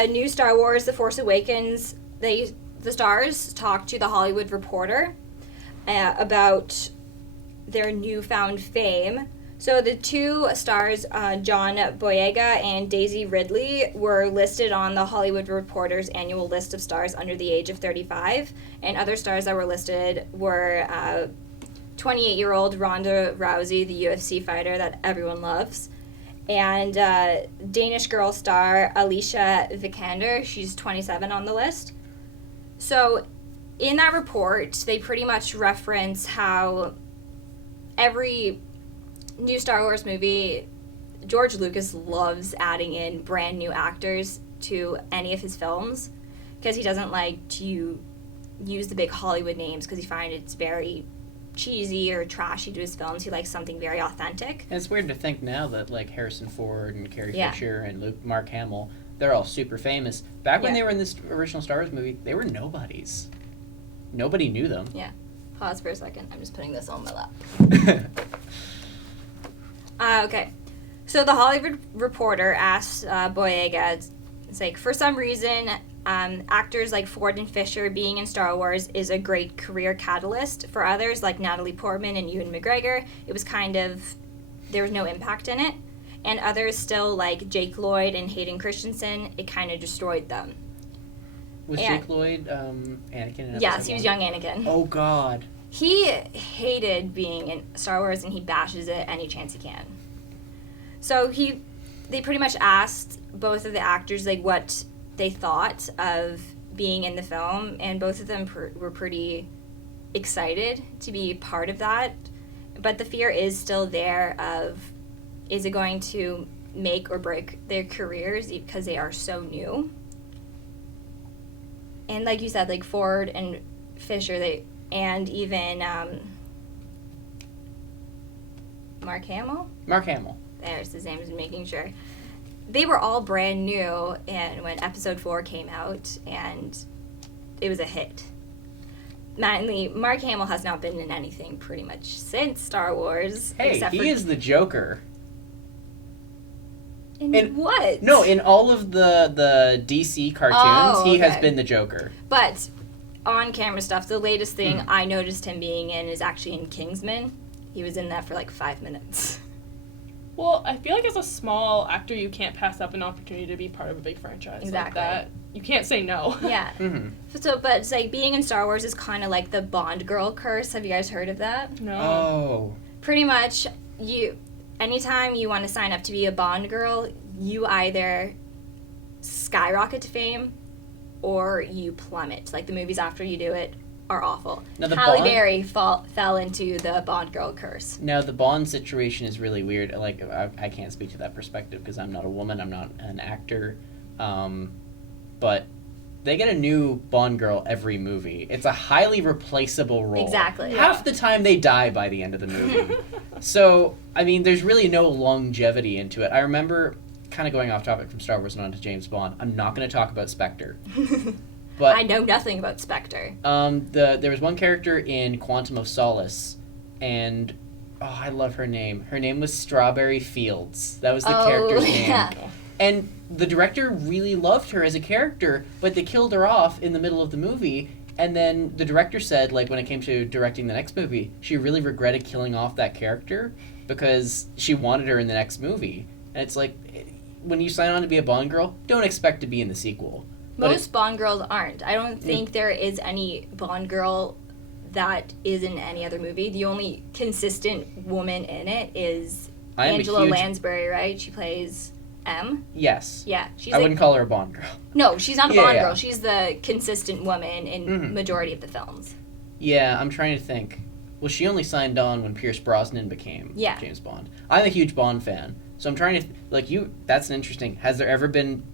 A new Star Wars: The Force Awakens, the stars talked to the Hollywood Reporter about their newfound fame. So the two stars, John Boyega and Daisy Ridley, were listed on the Hollywood Reporter's annual list of stars under the age of 35. And other stars that were listed were 28-year-old Ronda Rousey, the UFC fighter that everyone loves, and Danish girl star Alicia Vikander. She's 27 on the list. So in that report, they pretty much reference how every new Star Wars movie, George Lucas loves adding in brand new actors to any of his films because he doesn't like to use the big Hollywood names because he finds it's very cheesy or trashy to his films. He likes something very authentic. And it's weird to think now that like Harrison Ford and Carrie Fisher and Mark Hamill, they're all super famous. Back when they were in this original Star Wars movie, they were nobodies. Nobody knew them. Yeah. Pause for a second. I'm just putting this on my lap. Okay. So the Hollywood Reporter asked Boyega, it's like, for some reason, actors like Ford and Fisher being in Star Wars is a great career catalyst. For others, like Natalie Portman and Ewan McGregor, it was kind of, there was no impact in it. And others still, like Jake Lloyd and Hayden Christensen, it kind of destroyed them. Was Jake Lloyd Anakin in episode Yes, he 1? was young Anakin. Oh, God. He hated being in Star Wars, and he bashes it any chance he can. So they pretty much asked both of the actors like what they thought of being in the film, and both of them were pretty excited to be part of that. But the fear is still there of, is it going to make or break their careers because they are so new? And like you said, like Ford and Fisher, and even Mark Hamill? Mark Hamill. There's his name, is making sure. They were all brand new and when episode 4 came out, and it was a hit. Mainly, Mark Hamill has not been in anything pretty much since Star Wars. Hey, he is the Joker. In what? No, in all of the DC cartoons, he has been the Joker. But on camera stuff, the latest thing I noticed him being in is actually in Kingsman. He was in that for like 5 minutes. Well, I feel like as a small actor, you can't pass up an opportunity to be part of a big franchise like that. You can't say no. Yeah. So, but it's like being in Star Wars is kind of like the Bond girl curse. Have you guys heard of that? No. Oh. Pretty much, anytime you want to sign up to be a Bond girl, you either skyrocket to fame or you plummet. Like, the movies after you do it are awful. Now, Halle Berry fell into the Bond girl curse. Now, the Bond situation is really weird. Like, I can't speak to that perspective because I'm not a woman. I'm not an actor. But they get a new Bond girl every movie. It's a highly replaceable role. Exactly. Half the time they die by the end of the movie. So, I mean, there's really no longevity into it. I remember, kind of going off topic from Star Wars and on to James Bond, I'm not going to talk about Spectre. But I know nothing about Spectre. There was one character in Quantum of Solace, and I love her name. Her name was Strawberry Fields. That was the character's name. And the director really loved her as a character, but they killed her off in the middle of the movie. And then the director said, like, when it came to directing the next movie, she really regretted killing off that character because she wanted her in the next movie. And it's like, when you sign on to be a Bond girl, don't expect to be in the sequel. Most Bond girls aren't. I don't think there is any Bond girl that is in any other movie. The only consistent woman in it is Angela Lansbury, right? She plays M? Yes. Yeah. She's I wouldn't call her a Bond girl. No, she's not a Bond girl. She's the consistent woman in majority of the films. Yeah, I'm trying to think. Well, she only signed on when Pierce Brosnan became James Bond. I'm a huge Bond fan. So I'm trying to... that's an interesting... Has there ever been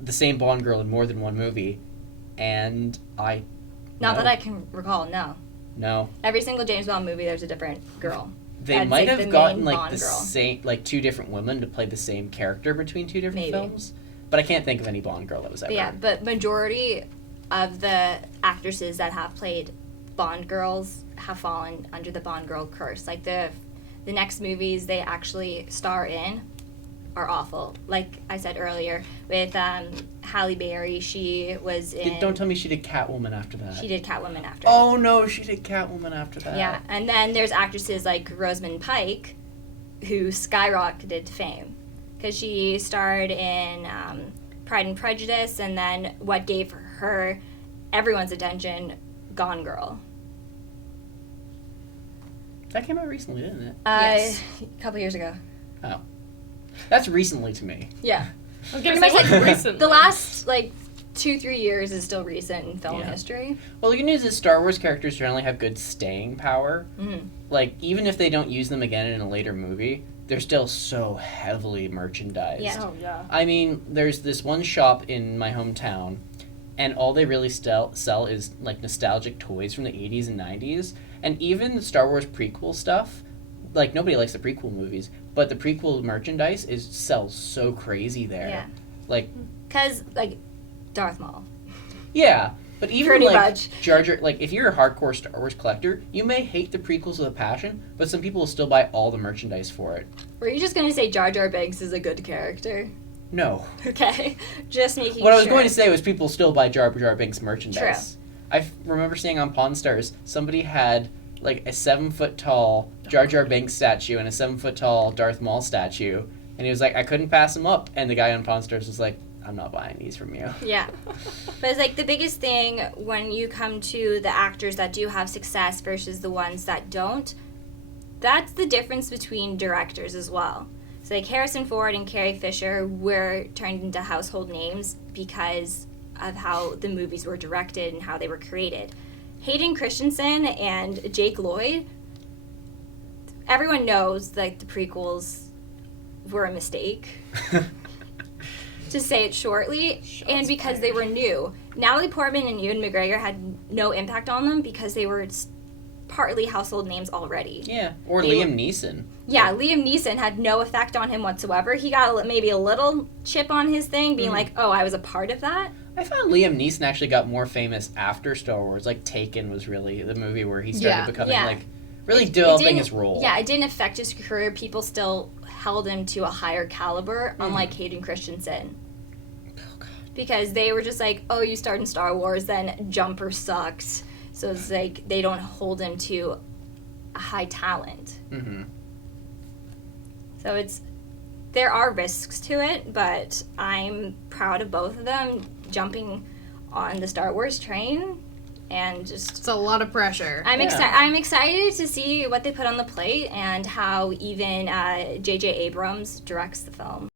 the same Bond girl in more than one movie? And Not that I can recall, no. No. Every single James Bond movie, there's a different girl. They might have gotten same, two different women to play the same character between two different films. But I can't think of any Bond girl that was ever. Yeah, but majority of the actresses that have played Bond girls have fallen under the Bond girl curse. Like the next movies they actually star in are awful. Like I said earlier, with Halle Berry, she was in... Don't tell me she did Catwoman after that. She did Catwoman after Oh, no, she did Catwoman after that. Yeah, and then there's actresses like Rosamund Pike, who skyrocketed to fame. Because she starred in Pride and Prejudice, and then what gave her everyone's attention, Gone Girl. That came out recently, didn't it? Yes. A couple years ago. Oh. That's recently to me. Yeah. I was gonna say, like, recently. The last, 2-3 years is still recent in film history. Well, the good news is Star Wars characters generally have good staying power. Mm-hmm. Like, even if they don't use them again in a later movie, they're still so heavily merchandised. Yeah. Oh, yeah. I mean, there's this one shop in my hometown, and all they really sell is, nostalgic toys from the 80s and 90s. And even the Star Wars prequel stuff, nobody likes the prequel movies, but the prequel merchandise sells so crazy there. Yeah. Because, Darth Maul. Yeah, but even, Pretty much. Jar Jar, if you're a hardcore Star Wars collector, you may hate the prequels with a passion, but some people will still buy all the merchandise for it. Were you just going to say Jar Jar Binks is a good character? No. Okay. Just making sure. What I was going to say was people still buy Jar Jar Binks merchandise. True. I remember seeing on Pawn Stars, somebody had a 7-foot-tall Jar Jar Binks statue and a 7-foot-tall Darth Maul statue, and he was like, I couldn't pass them up, and the guy on Pawn Stars was like, I'm not buying these from you. Yeah. But it's the biggest thing when you come to the actors that do have success versus the ones that don't, that's the difference between directors as well. So Harrison Ford and Carrie Fisher were turned into household names because of how the movies were directed and how they were created. Hayden Christensen and Jake Lloyd, everyone knows the prequels were a mistake, to say it shortly, and because they were new. Natalie Portman and Ewan McGregor had no impact on them because they were partly household names already. Yeah, or Liam Neeson. Yeah, Liam Neeson had no effect on him whatsoever. He got maybe a little chip on his thing, being oh, I was a part of that. I found Liam Neeson actually got more famous after Star Wars. Taken was really the movie where he started becoming, really developing his role. Yeah, it didn't affect his career. People still held him to a higher caliber, unlike Hayden Christensen. Oh, God. Because they were just oh, you starred in Star Wars, then Jumper sucked. So it's they don't hold him to a high talent. Mm-hmm. So there are risks to it, but I'm proud of both of them jumping on the Star Wars train, and just it's a lot of pressure. I'm excited to see what they put on the plate and how even J.J. Abrams directs the film.